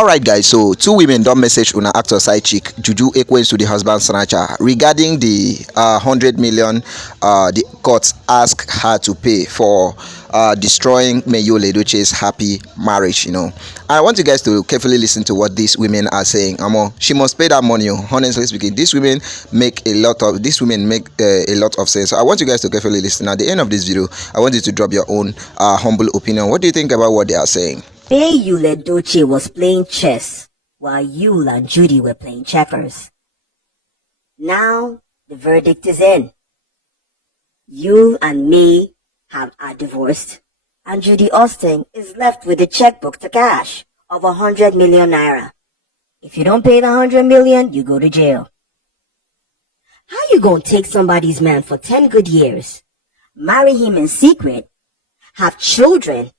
Alright guys, so two women don't message una actor side chick Juju Equates to the husband snatcher regarding the 100 million the court asked her to pay for destroying Mayo Edochie's happy marriage, I want you guys to carefully listen to what these women are saying. She must pay that money. Honestly speaking, these women make a lot of sense. So I want you guys to carefully listen. At the end of this video, I want you to drop your own humble opinion. What do you think about what they are saying? Edochie was playing chess while Yul and Judy were playing checkers. Now the verdict is in. Yul and May are divorced, and Judy Austin is left with a checkbook to cash of 100 million naira. If you don't pay the 100 million, you go to jail. How you gonna take somebody's man for 10 good years, marry him in secret, have children,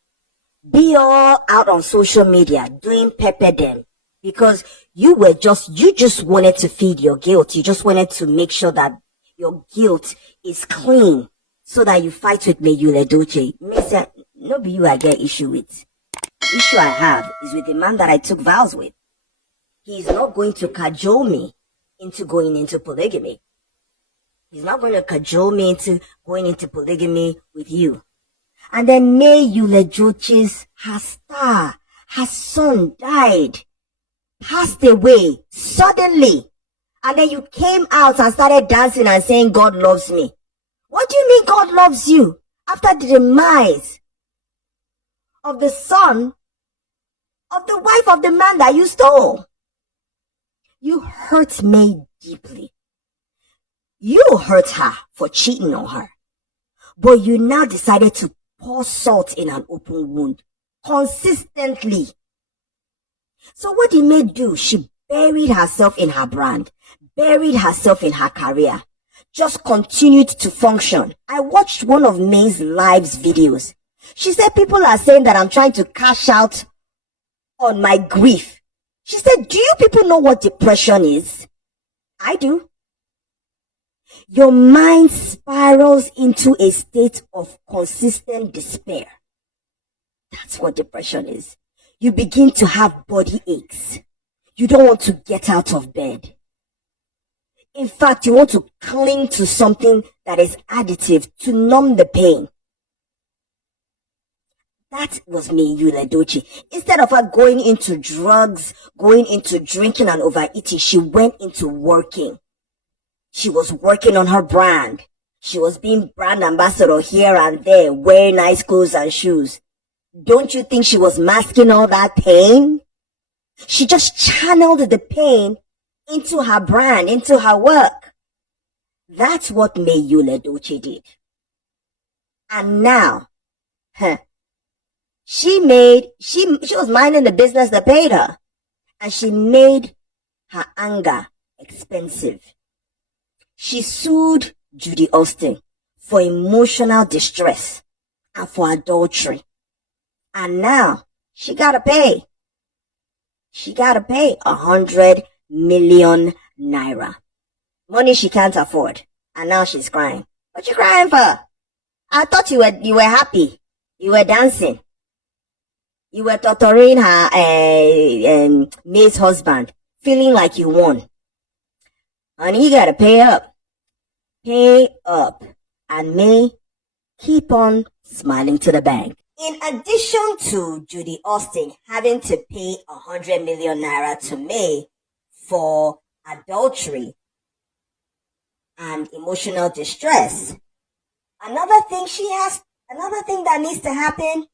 be all out on social media doing pepper them because you just wanted to feed your guilt. You just wanted to make sure that your guilt is clean so that you fight with Mayo Edochie. No be you I get issue with. The issue I have is with the man that I took vows with. He's not going to cajole me into going into polygamy. He's not going to cajole me into going into polygamy with you. And then Mayo Edochie's her son died, passed away suddenly. And then you came out and started dancing and saying God loves me. What do you mean God loves you? After the demise of the son of the wife of the man that you stole. You hurt May deeply. You hurt her for cheating on her. But you now decided to pour salt in an open wound consistently. So what did May do? She buried herself in her brand, buried herself in her career, just continued to function. I watched one of May's live's videos. She said people are saying that I'm trying to cash out on my grief. She said, do you people know what depression is? I do. Your mind spirals into a state of consistent despair. That's what depression is. You begin to have body aches. You don't want to get out of bed. In fact, you want to cling to something that is additive to numb the pain. That was Mayo Edochie. Instead of her going into drugs, going into drinking and overeating, she went into working. She was working on her brand. She was being brand ambassador here and there, wearing nice clothes and shoes. Don't you think she was masking all that pain? She just channeled the pain into her brand, into her work. That's what Mayo Edochie did. And now, she was minding the business that paid her. And she made her anger expensive. She sued Judy Austin for emotional distress and for adultery. And now she gotta pay. She gotta pay 100 million naira. Money she can't afford. And now she's crying. What you crying for? I thought you were happy. You were dancing. You were torturing her May's husband, feeling like you won. Honey, you gotta pay up. Pay up. And May keep on smiling to the bank. In addition to Judy Austin having to pay 100 million naira to May for adultery and emotional distress, another thing that needs to happen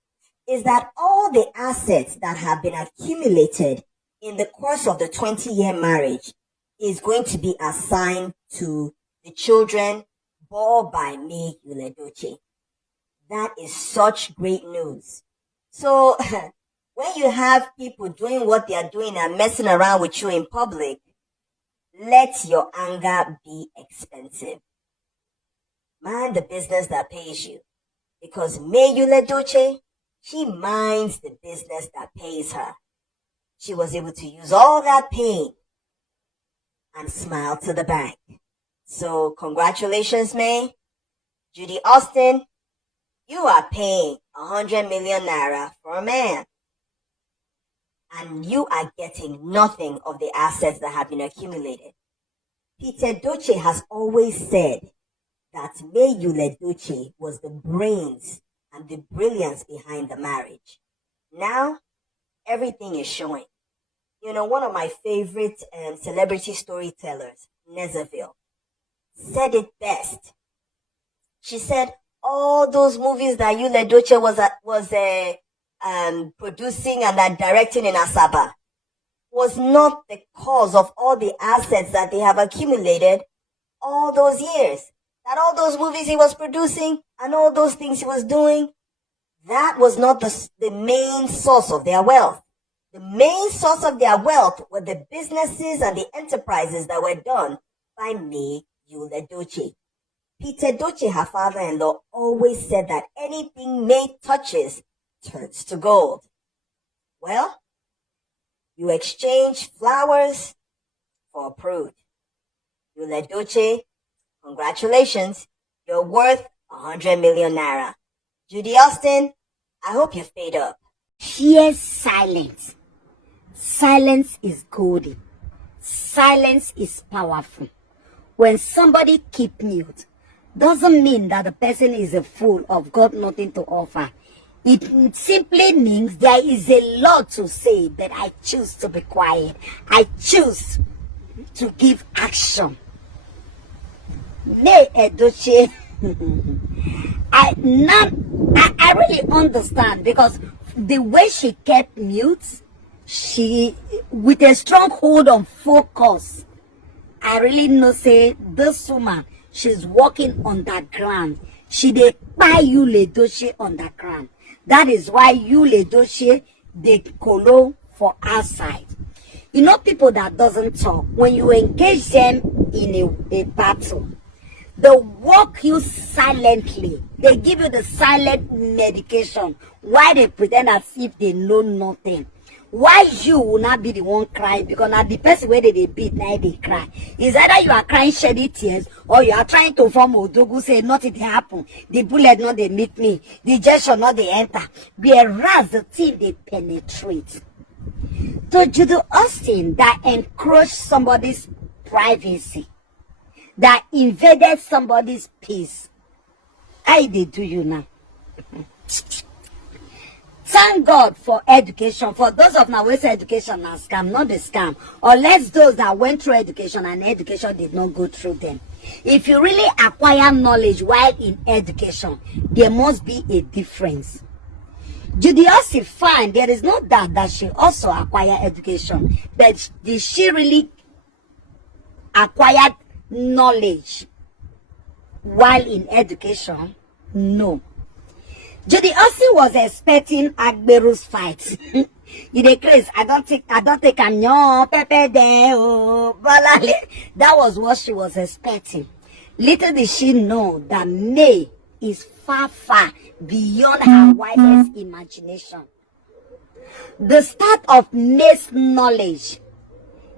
is that all the assets that have been accumulated in the course of the 20-year marriage is going to be assigned to the children born by Mayo Edochie. That is such great news. So, when you have people doing what they are doing and messing around with you in public, let your anger be expensive. Mind the business that pays you. Because Mayo Edochie, she minds the business that pays her. She was able to use all that pain and smile to the bank. So, congratulations, May. Judy Austin, you are paying 100 million naira for a man. and you are getting nothing of the assets that have been accumulated. Edochie has always said that Edochie was the brains and the brilliance behind the marriage. Now, everything is showing. You know, one of my favorite celebrity storytellers, Nezaville, said it best. She said, all those movies that Edochie was producing and directing in Asaba was not the cause of all the assets that they have accumulated all those years. That all those movies he was producing and all those things he was doing, that was not the main source of their wealth. The main source of their wealth were the businesses and the enterprises that were done by Edochie. Edochie, her father-in-law, always said that anything May touches turns to gold. Well, you exchange flowers for a prude. Edochie, congratulations. You're worth 100 million naira. Judy Austin, I hope you've paid up. Here's silence. Silence is golden. Silence is powerful. When somebody keep mute, doesn't mean that the person is a fool or got nothing to offer. It simply means there is a lot to say, but I choose to be quiet. I choose to give action. May Edochie, I really understand, because the way she kept mute, she with a strong hold on focus, I really know say this woman, she's walking on that ground. She dey buy Edochie on that ground. That is why Edochie dey kolo for outside. You know, people that doesn't talk, when you engage them in a battle, they walk you silently. They give you the silent medication. Why they pretend as if they know nothing? Why you will not be the one crying? Because now the person where they beat, now they cry. Is either you are crying shedding tears, or you are trying to form Odogu, say nothing happen. The bullet not they meet me. The gesture not they enter. Whereas the thing they penetrate. To Judy Austin that encroached somebody's privacy, that invaded somebody's peace. How they do you now? Thank God for education. For those of now, where's education now scam, not the scam. Unless those that went through education and education did not go through them. If you really acquire knowledge while in education, there must be a difference. Judy Austin, fine, there is no doubt that she also acquired education. But did she really acquire knowledge while in education? No. Judy Austin was expecting Agberu's fight. You dey crazy. I don't think I'm Pepe there. That was what she was expecting. Little did she know that May is far, far beyond her wildest imagination. The start of May's knowledge,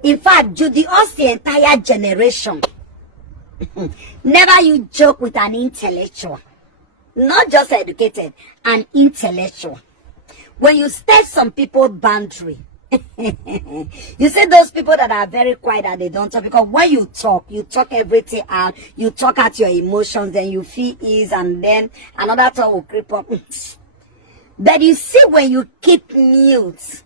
in fact, Judy Austin's entire generation, never you joke with an intellectual. Not just educated, an intellectual. When you set some people's boundary, you see those people that are very quiet and they don't talk, because when you talk everything out, you talk out your emotions, then you feel ease, and then another thought will creep up. But you see, when you keep mute,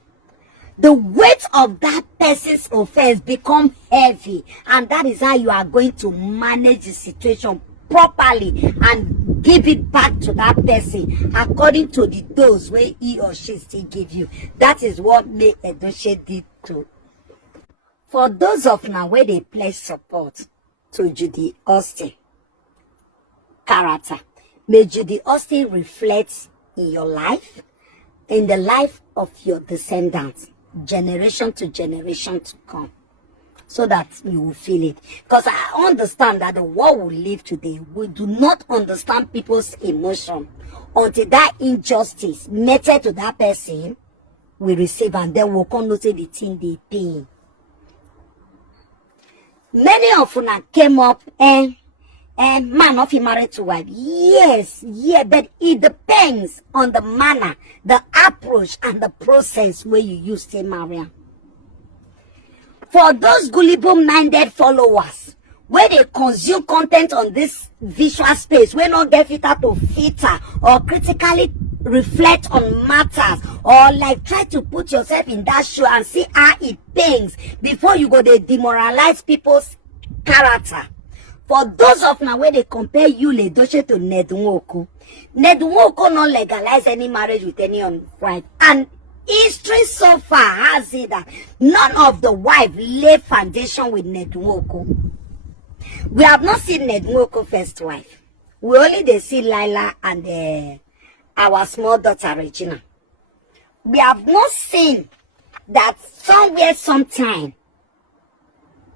the weight of that person's offense become heavy, and that is how you are going to manage the situation properly and give it back to that person according to the dose where he or she still give you. That is what May Edochie did too. For those of now where they pledge support to Judy Austin character, may Judy Austin reflect in your life, in the life of your descendants, generation to generation to come, so that you will feel it. Because I understand that the world we live today, we do not understand people's emotion until that injustice meted to that person we receive, and then we'll come notice the thing they pay. Many of them came up and And man of him married to wife. Yes, yeah, but it depends on the manner, the approach, and the process where you use to marry am. For those gullible-minded followers, where they consume content on this visual space, where not get filter to filter or critically reflect on matters, or like try to put yourself in that shoe and see how it pains before you go they demoralize people's character. For those of now where they compare you Edochie to Nedunwoko, Nedunwoko not legalize any marriage with any wife, and history so far has it that none of the wife lay foundation with Nedunwoko. We have not seen Nedunwoko first wife. We only they see Lila and our small daughter Regina. We have not seen that somewhere, sometime,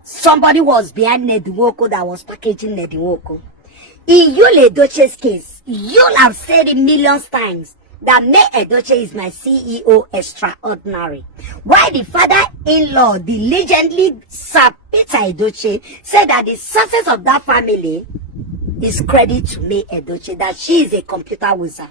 somebody was behind Nedunwoko that was packaging Nedunwoko. In Yul Edochie's case, you'll have said it millions times that May Edochie is my CEO extraordinary. Why the father-in-law, the legendary Sir Peter Edochie, said that the success of that family is credit to May Edochie, that she is a computer wizard.